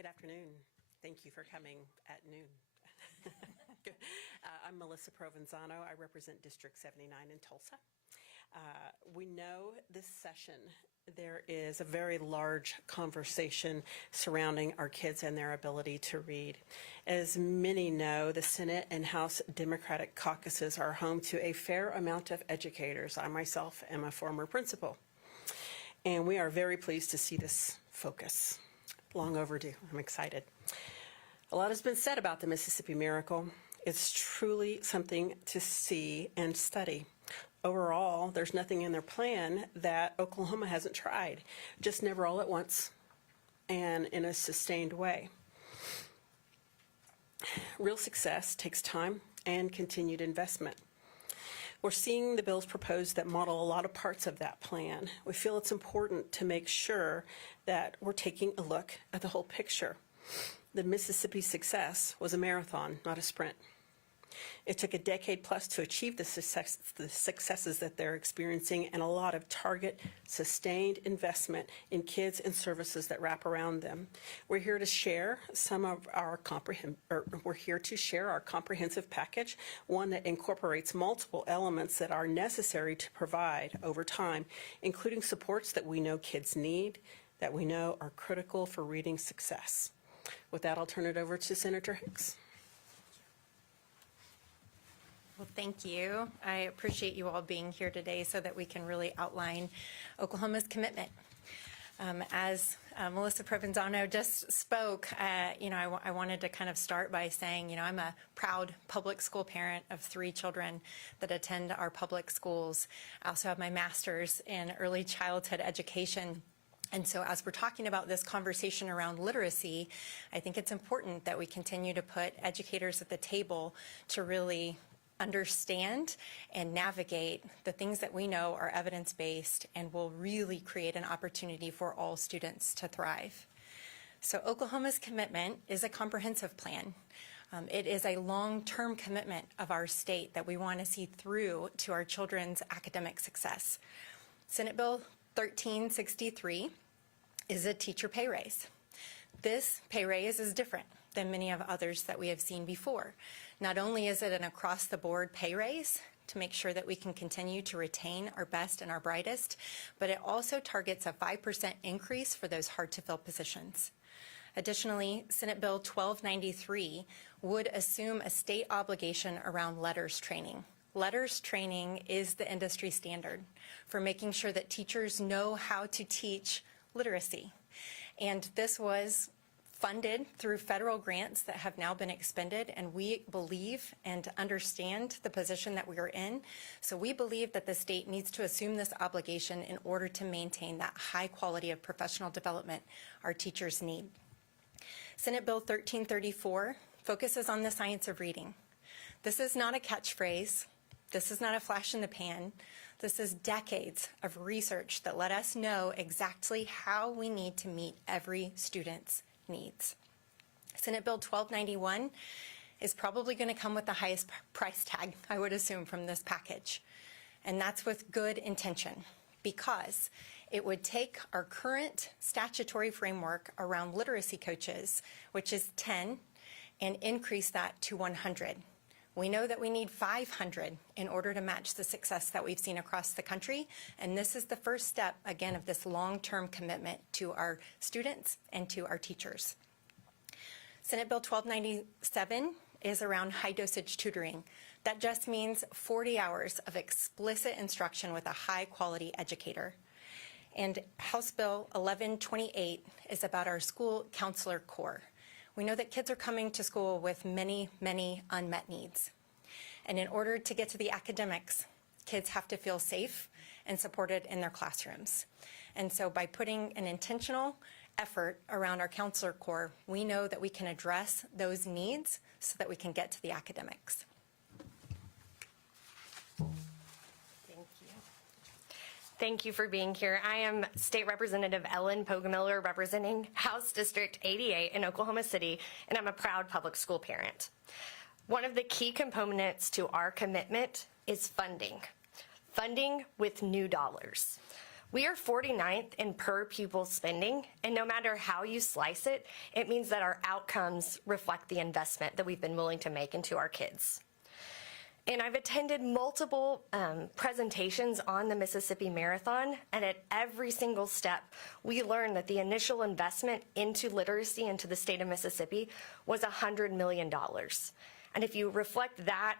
Good afternoon. Thank you for coming at noon. I'm Melissa Provenzano. I represent District 79 in Tulsa. We know this session there is a very large conversation surrounding our kids and their ability to read. As many know, the Senate and House Democratic caucuses are home to a fair amount of educators. I myself am a former principal. And we are very pleased to see this focus. Long overdue. I'm excited. A lot has been said about the Mississippi Miracle. It's truly something to see and study. Overall, there's nothing in their plan that Oklahoma hasn't tried, just never all at once and in a sustained way. Real success takes time and continued investment. We're seeing the bills proposed that model a lot of parts of that plan. We feel it's important to make sure that we're taking a look at the whole picture. The Mississippi success was a marathon, not a sprint. It took a decade plus to achieve the successes that they're experiencing, and a lot of target, sustained investment in kids and services that wrap around them. We're here to share our comprehensive package, one that incorporates multiple elements that are necessary to provide over time, including supports that we know kids need, that we know are critical for reading success. With that, I'll turn it over to Senator Hicks. Well, thank you. I appreciate you all being here today so that we can really outline Oklahoma's commitment. As Melissa Provenzano just spoke, I wanted to kind of start by saying, I'm a proud public school parent of 3 children that attend our public schools. I also have my master's in early childhood education. And so as we're talking about this conversation around literacy, I think it's important that we continue to put educators at the table to really understand and navigate the things that we know are evidence-based and will really create an opportunity for all students to thrive. So Oklahoma's commitment is a comprehensive plan. It is a long-term commitment of our state that we want to see through to our children's academic success. Senate Bill 1363 is a teacher pay raise. This pay raise is different than many of others that we have seen before. Not only is it an across-the-board pay raise to make sure that we can continue to retain our best and our brightest, but it also targets a 5% increase for those hard-to-fill positions. Additionally, Senate Bill 1293 would assume a state obligation around letters training. Letters training is the industry standard for making sure that teachers know how to teach literacy. And this was funded through federal grants that have now been expended, and we believe and understand the position that we are in. So we believe that the state needs to assume this obligation in order to maintain that high quality of professional development our teachers need. Senate Bill 1334 focuses on the science of reading. This is not a catchphrase. This is not a flash in the pan. This is decades of research that let us know exactly how we need to meet every student's needs. Senate Bill 1291 is probably going to come with the highest price tag, I would assume, from this package. And that's with good intention, because it would take our current statutory framework around literacy coaches, which is 10, and increase that to 100. We know that we need 500 in order to match the success that we've seen across the country, and this is the first step, again, of this long-term commitment to our students and to our teachers. Senate Bill 1297 is around high-dosage tutoring. That just means 40 hours of explicit instruction with a high-quality educator. And House Bill 1128 is about our school counselor corps. We know that kids are coming to school with many, many unmet needs. And in order to get to the academics, kids have to feel safe and supported in their classrooms. And so by putting an intentional effort around our counselor corps, we know that we can address those needs so that we can get to the academics. Thank you for being here. I am State Representative Ellen Poggemiller, representing House District 88 in Oklahoma City, and I'm a proud public school parent. One of the key components to our commitment is funding. Funding with new dollars. We are 49th in per pupil spending, and no matter how you slice it, it means that our outcomes reflect the investment that we've been willing to make into our kids. And I've attended multiple presentations on the Mississippi Marathon, and at every single step, we learned that the initial investment into literacy into the state of Mississippi was $100 million. And if you reflect that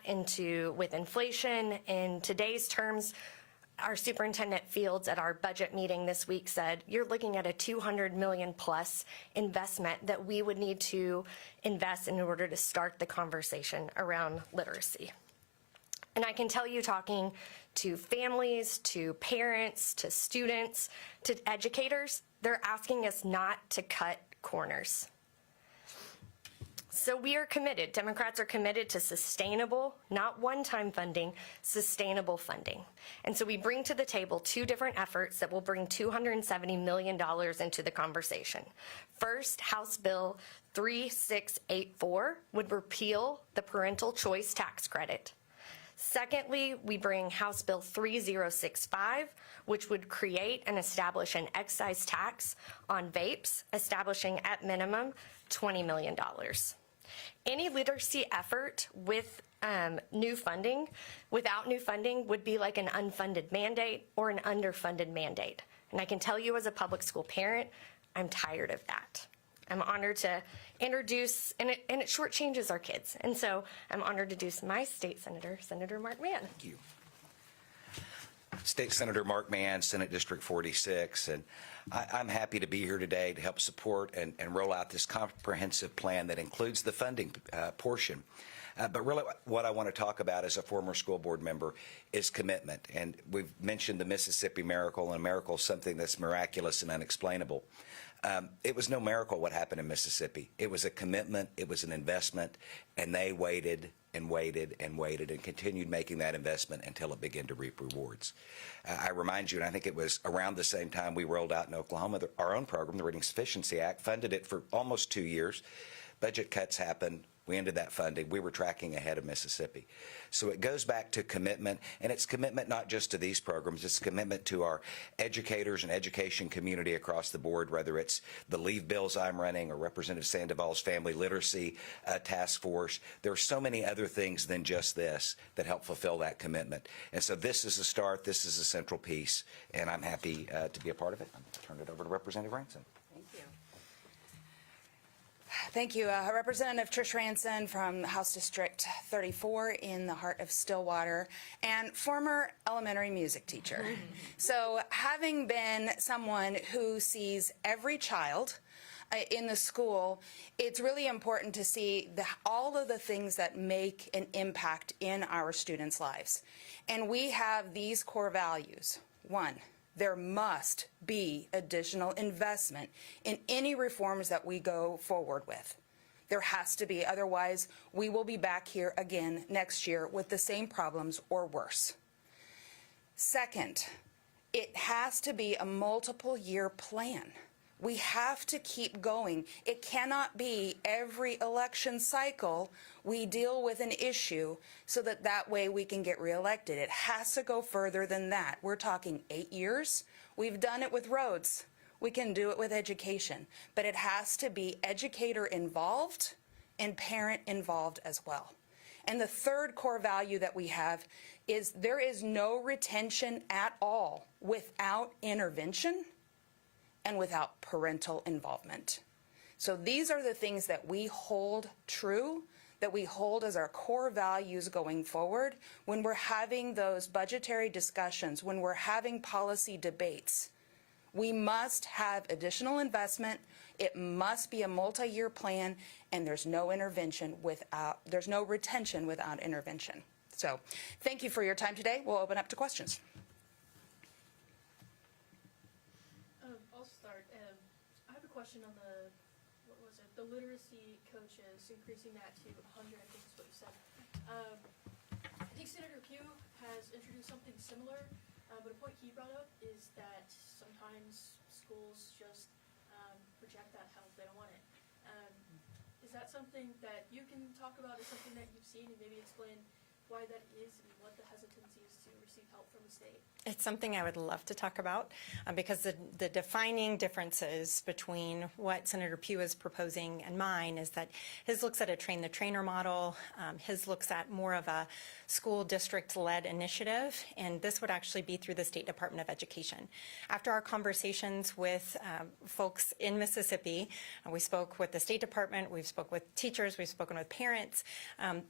with inflation in today's terms, our superintendent Fields at our budget meeting this week said, you're looking at a $200 million plus investment that we would need to invest in order to start the conversation around literacy. And I can tell you, talking to families, to parents, to students, to educators, they're asking us not to cut corners. So we are committed, Democrats are committed to sustainable, not one-time funding, sustainable funding. And so we bring to the table two different efforts that will bring $270 million into the conversation. First, House Bill 3684 would repeal the parental choice tax credit. Secondly, we bring House Bill 3065, which would create and establish an excise tax on vapes, establishing at minimum $20 million. Any literacy effort with new funding, without new funding, would be like an unfunded mandate or an underfunded mandate. And I can tell you as a public school parent, I'm tired of that. I'm honored to introduce, and it shortchanges our kids. And so I'm honored to introduce my state senator, Senator Mark Mann. Thank you. State Senator Mark Mann, Senate District 46, and I'm happy to be here today to help support and roll out this comprehensive plan that includes the funding portion. But really what I want to talk about as a former school board member is commitment. And we've mentioned the Mississippi Miracle, and a miracle is something that's miraculous and unexplainable. It was no miracle what happened in Mississippi. It was a commitment, it was an investment, and they waited and waited and waited and continued making that investment until it began to reap rewards. I remind you, and I think it was around the same time we rolled out in Oklahoma our own program, the Reading Sufficiency Act, funded it for almost 2 years. Budget cuts happened. We ended that funding. We were tracking ahead of Mississippi. So it goes back to commitment, and it's commitment not just to these programs, it's commitment to our educators and education community across the board, whether it's the leave bills I'm running or Representative Sandoval's Family Literacy Task Force. There are so many other things than just this that help fulfill that commitment. And so this is a start, this is a central piece, and I'm happy to be a part of it. I'm going to turn it over to Representative Ranson. Thank you. Representative Trish Ranson from House District 34 in the heart of Stillwater, and former elementary music teacher. So having been someone who sees every child in the school, it's really important to see all of the things that make an impact in our students' lives. And we have these core values. One, there must be additional investment in any reforms that we go forward with. There has to be, otherwise we will be back here again next year with the same problems or worse. Second, it has to be a multiple year plan. We have to keep going. It cannot be every election cycle we deal with an issue so that way we can get reelected. It has to go further than that. We're talking 8 years. We've done it with roads. We can do it with education. But it has to be educator involved and parent involved as well. And the third core value that we have is there is no retention at all without intervention and without parental involvement. So these are the things that we hold true, that we hold as our core values going forward when we're having those budgetary discussions, when we're having policy debates. We must have additional investment. It must be a multi-year plan, and there's no retention without intervention. So thank you for your time today. We'll open up to questions. Question on the literacy coaches, increasing that to 100, I think is what you said. I think Senator Pugh has introduced something similar, but a point he brought up is that sometimes schools just reject that help. They don't want it. Is that something that you can talk about, is something that you've seen, and maybe explain why that is and what the hesitancy is to receive help from the state? It's something I would love to talk about because the defining differences between what Senator Pugh is proposing and mine is that his looks at a train-the-trainer model, his looks at more of a school district-led initiative, and this would actually be through the State Department of Education. After our conversations with folks in Mississippi, we spoke with the State Department, we've spoken with teachers, we've spoken with parents.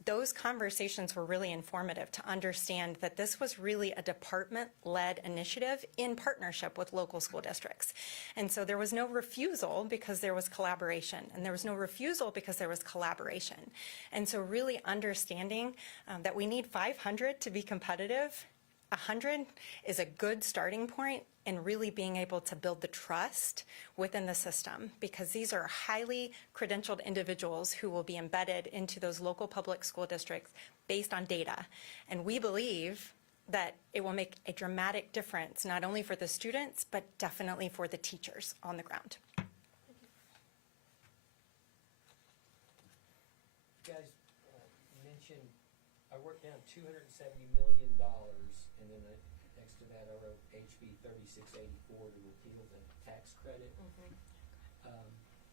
Those conversations were really informative to understand that this was really a department-led initiative in partnership with local school districts. And so there was no refusal because there was collaboration, and there was no refusal because there was collaboration. And so really understanding that we need 500 to be competitive. 100 is a good starting point, and really being able to build the trust within the system, because these are highly credentialed individuals who will be embedded into those local public school districts based on data. And we believe that it will make a dramatic difference, not only for the students, but definitely for the teachers on the ground. You guys mentioned, I wrote down $270 million, and then next to that I wrote HB 3684 to repeal the tax credit.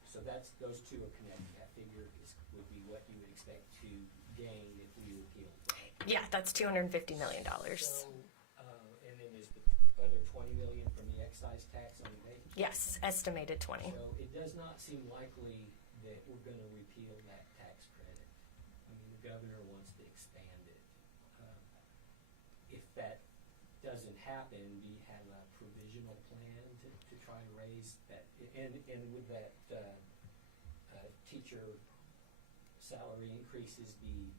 So those two are connected. That figure would be what you would expect to gain if we repealed that. Yeah, that's $250 million. So, and then is the other $20 million from the excise tax on vape? Yes, estimated 20. So it does not seem likely that we're going to repeal that tax credit. I mean, the governor wants to expand it. If that doesn't happen, do you have a provisional plan to try to raise that? And would that teacher salary increases be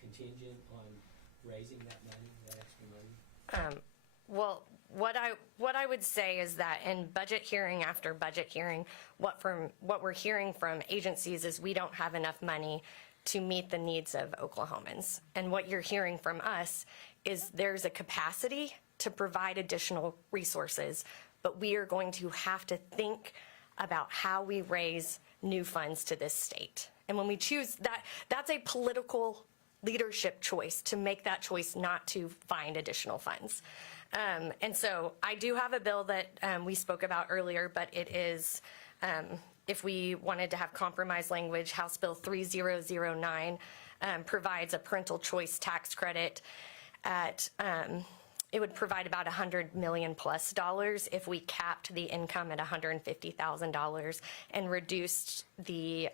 contingent on raising that money, that extra money? Well, what I would say is that in budget hearing after budget hearing, what we're hearing from agencies is we don't have enough money to meet the needs of Oklahomans. And what you're hearing from us is there's a capacity to provide additional resources, but we are going to have to think about how we raise new funds to this state. And when we choose that, that's a political leadership choice, to make that choice not to find additional funds. And so I do have a bill that we spoke about earlier, but it is, if we wanted to have compromise language, House Bill 3009 provides a parental choice tax credit at, it would provide about $100 million plus if we capped the income at $150,000 and reduced the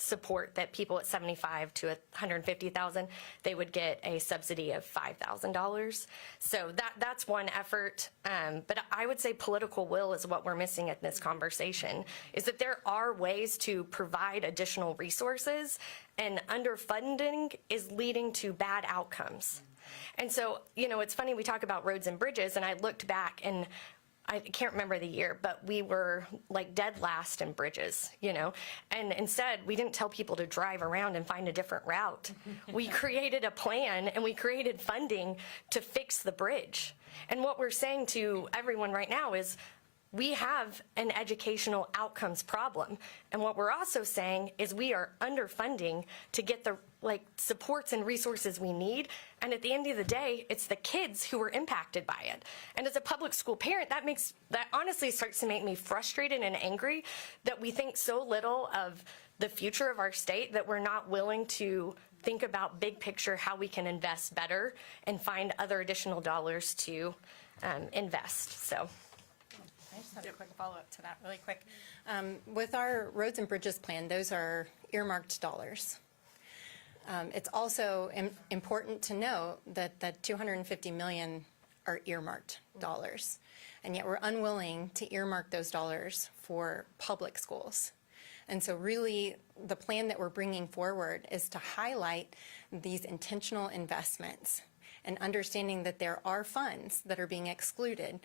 support that people at 75 to 150,000, they would get a subsidy of $5,000. So that's one effort. But I would say political will is what we're missing in this conversation, is that there are ways to provide additional resources, and underfunding is leading to bad outcomes. And so, you know, it's funny, we talk about roads and bridges, and I looked back, and I can't remember the year, but we were like dead last in bridges, you know, and instead we didn't tell people to drive around and find a different route. We created a plan, and we created funding to fix the bridge. And what we're saying to everyone right now is we have an educational outcomes problem. And what we're also saying is we are underfunding to get the supports and resources we need. And at the end of the day, it's the kids who are impacted by it. And as a public school parent, that honestly starts to make me frustrated and angry that we think so little of the future of our state that we're not willing to think about big picture, how we can invest better and find other additional dollars to invest. So. I just have a quick follow-up to that really quick. With our roads and bridges plan, those are earmarked dollars. It's also important to note that the $250 million are earmarked dollars, and yet we're unwilling to earmark those dollars for public schools. And so really the plan that we're bringing forward is to highlight these intentional investments and understanding that there are funds that are being excluded.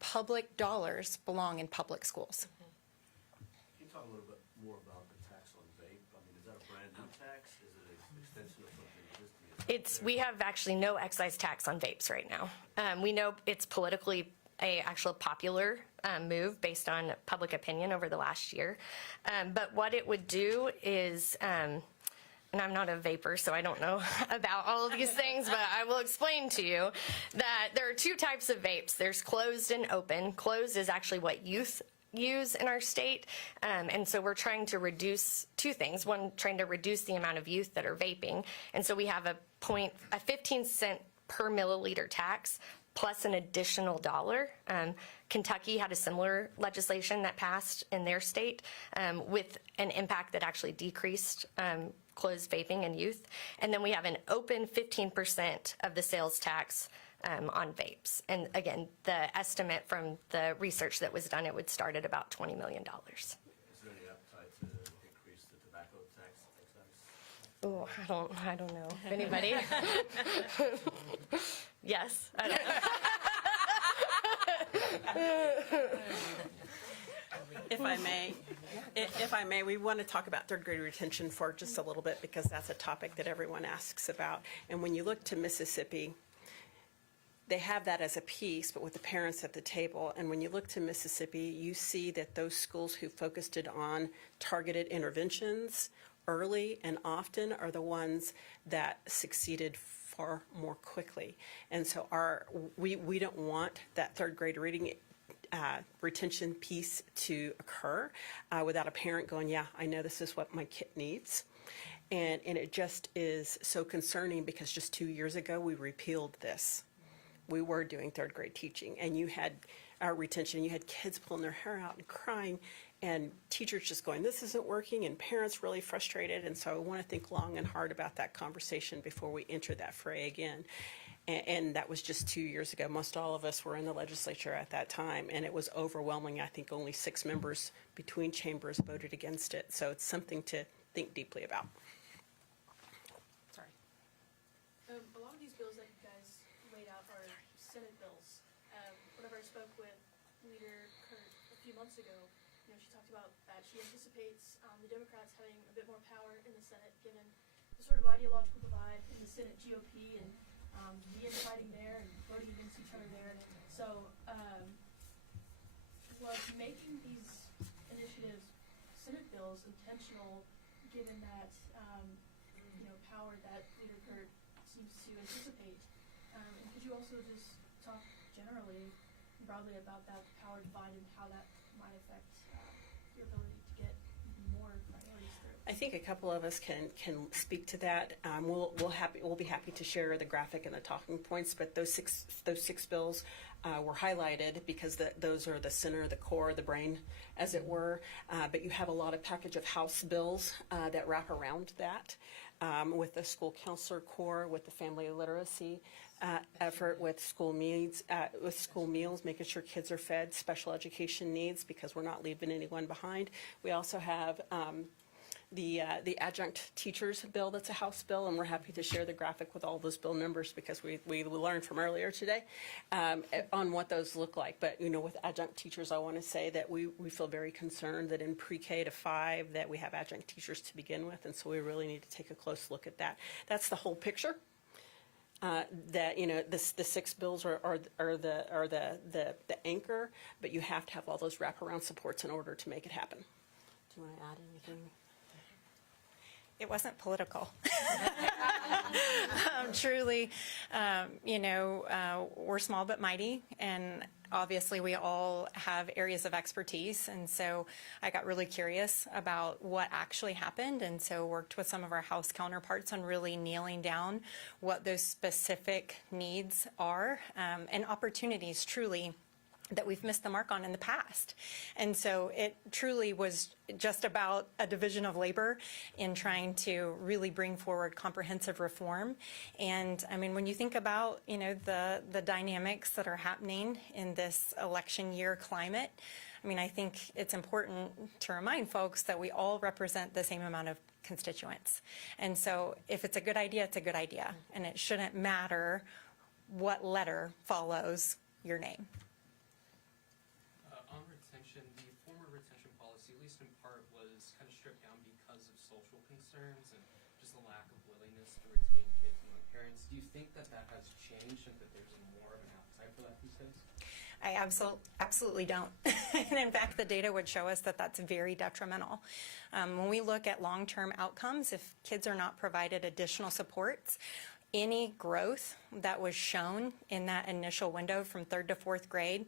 Public dollars belong in public schools. Can you talk a little bit more about the tax on vape? I mean, is that a brand new tax? Is it an extension of something existing? We have actually no excise tax on vapes right now. We know it's politically a actual popular move based on public opinion over the last year. But what it would do is and I'm not a vapor, so I don't know about all of these things, but I will explain to you that there are two types of vapes. There's closed and open. Closed is actually what youth use in our state, and so we're trying to reduce two things. One, trying to reduce the amount of youth that are vaping, and so we have a 15-cent per milliliter tax plus an additional dollar. Kentucky had a similar legislation that passed in their state with an impact that actually decreased closed vaping in youth. And then we have an open 15% of the sales tax on vapes. And again, the estimate from the research that was done, it would start at about $20 million. Is there any appetite to increase the tobacco tax excise? Oh, I don't know if anybody. Yes, I don't know. If I may, we want to talk about third grade retention for just a little bit because that's a topic that everyone asks about. And when you look to Mississippi, they have that as a piece, but with the parents at the table. And when you look to Mississippi, you see that those schools who focused it on targeted interventions early and often are the ones that succeeded far more quickly. And so we don't want that third grade reading retention piece to occur without a parent going, yeah, I know this is what my kid needs. And it just is so concerning because just 2 years ago, we repealed this. We were doing third grade teaching, and you had retention. You had kids pulling their hair out and crying, and teachers just going, this isn't working, and parents really frustrated. And so I want to think long and hard about that conversation before we enter that fray again. And that was just 2 years ago. Most all of us were in the legislature at that time, and it was overwhelming. I think only 6 members between chambers voted against it. So it's something to think deeply about. Sorry. A lot of these bills that you guys laid out are Senate bills. Whenever I spoke with Leader Kurt a few months ago, she talked about that she anticipates the Democrats having a bit more power in the Senate, given the sort of ideological divide in the Senate GOP and being fighting there and voting against each other there. So was making these initiatives, Senate bills, intentional, given that power that Leader Kurt seems to anticipate? And could you also just talk generally, broadly about that power divide and how that might affect your ability to get more priorities through? I think a couple of us can speak to that. We'll be happy to share the graphic and the talking points. But those six bills were highlighted because those are the center, the core, the brain, as it were. But you have a lot of package of House bills that wrap around that, with the school counselor core, with the family literacy effort, with school meals, making sure kids are fed, special education needs because we're not leaving anyone behind. We also have the adjunct teachers bill that's a House bill, and we're happy to share the graphic with all those bill numbers because we learned from earlier today on what those look like. But with adjunct teachers, I want to say that we feel very concerned that in pre-K to 5 that we have adjunct teachers to begin with, and so we really need to take a close look at that. That's the whole picture. The 6 bills are the anchor, but you have to have all those wraparound supports in order to make it happen. Do you want to add anything? It wasn't political. Truly, we're small but mighty, and obviously we all have areas of expertise, and so I got really curious about what actually happened, and so worked with some of our House counterparts on really nailing down what those specific needs are, and opportunities truly that we've missed the mark on in the past. And so it truly was just about a division of labor in trying to really bring forward comprehensive reform. And I mean, when you think about, the dynamics that are happening in this election year climate, I mean, I think it's important to remind folks that we all represent the same amount of constituents. And so if it's a good idea, it's a good idea. And it shouldn't matter what letter follows your name. On retention, the former retention policy, at least in part, was kind of stripped down because of social concerns and just a lack of willingness to retain kids among parents. Do you think that has changed and that there's more of an appetite for that these days? I absolutely don't. And in fact, the data would show us that that's very detrimental. When we look at long-term outcomes, if kids are not provided additional supports, any growth that was shown in that initial window from 3rd to 4th grade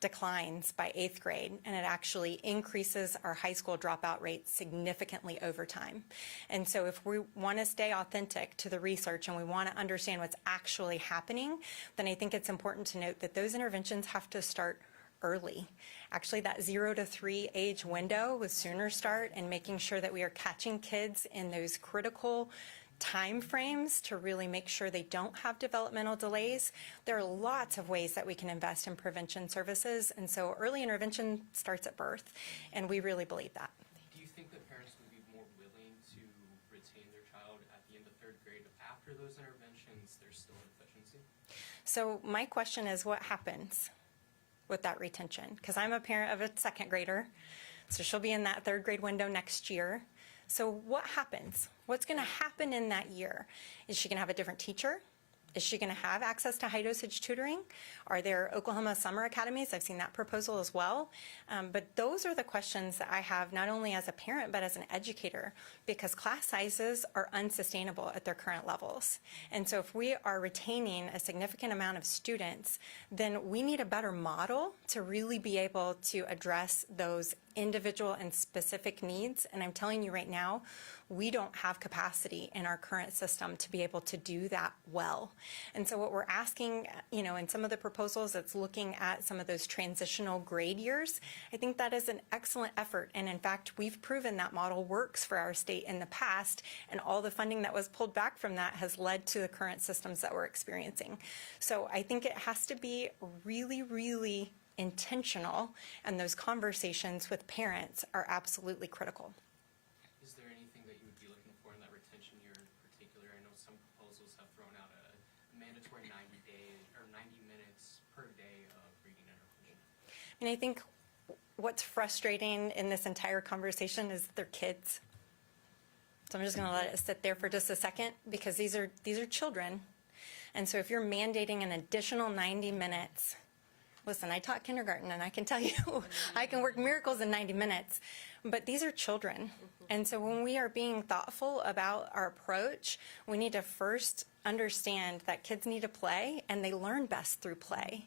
declines by 8th grade, and it actually increases our high school dropout rate significantly over time. And so if we want to stay authentic to the research and we want to understand what's actually happening, then I think it's important to note that those interventions have to start early. Actually, that 0 to 3 age window with Sooner Start and making sure that we are catching kids in those critical time frames to really make sure they don't have developmental delays. There are lots of ways that we can invest in prevention services, and so early intervention starts at birth, and we really believe that. Do you think that parents would be more willing to retain their child at the end of 3rd grade if after those interventions there's still a deficiency? So my question is, what happens with that retention? Because I'm a parent of a 2nd grader, so she'll be in that 3rd grade window next year. So what happens? What's going to happen in that year? Is she going to have a different teacher? Is she going to have access to high-dosage tutoring? Are there Oklahoma summer academies? I've seen that proposal as well. But those are the questions that I have not only as a parent but as an educator, because class sizes are unsustainable at their current levels. And so if we are retaining a significant amount of students, then we need a better model to really be able to address those individual and specific needs. And I'm telling you right now, we don't have capacity in our current system to be able to do that well. And so what we're asking, in some of the proposals, it's looking at some of those transitional grade years. I think that is an excellent effort. And in fact, we've proven that model works for our state in the past, and all the funding that was pulled back from that has led to the current systems that we're experiencing. So I think it has to be really, really intentional, and those conversations with parents are absolutely critical. Is there anything that you would be looking for in that retention year in particular? I know some proposals have thrown out a mandatory 90 minutes per day of reading intervention. And I think what's frustrating in this entire conversation is they're kids. So I'm just going to let it sit there for just a second, because these are children. And so if you're mandating an additional 90 minutes, listen, I taught kindergarten, and I can tell you, I can work miracles in 90 minutes, but these are children. And so when we are being thoughtful about our approach, we need to first understand that kids need to play, and they learn best through play.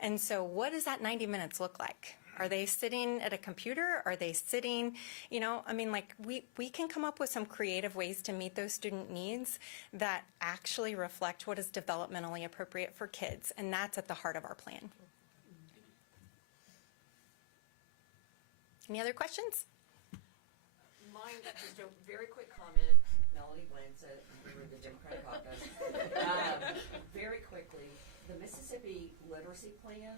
And so what does that 90 minutes look like? Are they sitting at a computer? Are they sitting, we can come up with some creative ways to meet those student needs that actually reflect what is developmentally appropriate for kids, and that's at the heart of our plan. Any other questions? Mine, just a very quick comment. Melody Blanchett, member of the Democratic Caucus. Very quickly, the Mississippi Literacy Plan,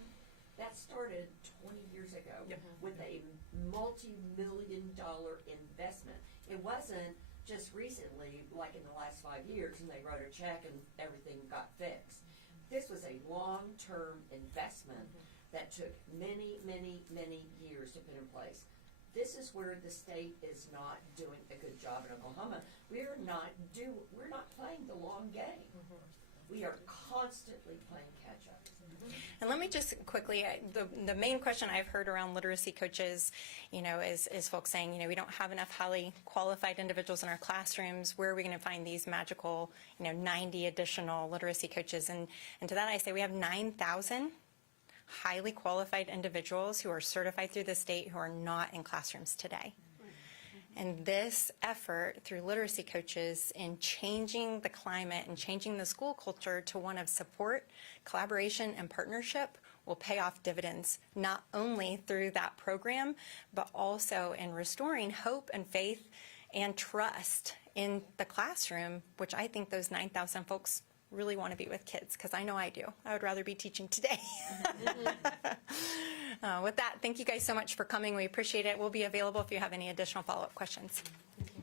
that started 20 years ago with a multi-million-dollar investment. It wasn't just recently, like in the last 5 years, and they wrote a check and everything got fixed. This was a long-term investment that took many, many, many years to put in place. This is where the state is not doing a good job in Oklahoma. We're not playing the long game. We are constantly playing catch up. And let me just quickly, the main question I've heard around literacy coaches, is folks saying, we don't have enough highly qualified individuals in our classrooms. Where are we going to find these magical, 90 additional literacy coaches? And to that I say we have 9,000 highly qualified individuals who are certified through the state who are not in classrooms today. And this effort through literacy coaches in changing the climate and changing the school culture to one of support, collaboration, and partnership will pay off dividends, not only through that program, but also in restoring hope and faith and trust in the classroom, which I think those 9,000 folks really want to be with kids, because I know I do. I would rather be teaching today. With that, thank you guys so much for coming. We appreciate it. We'll be available if you have any additional follow-up questions. Thank you.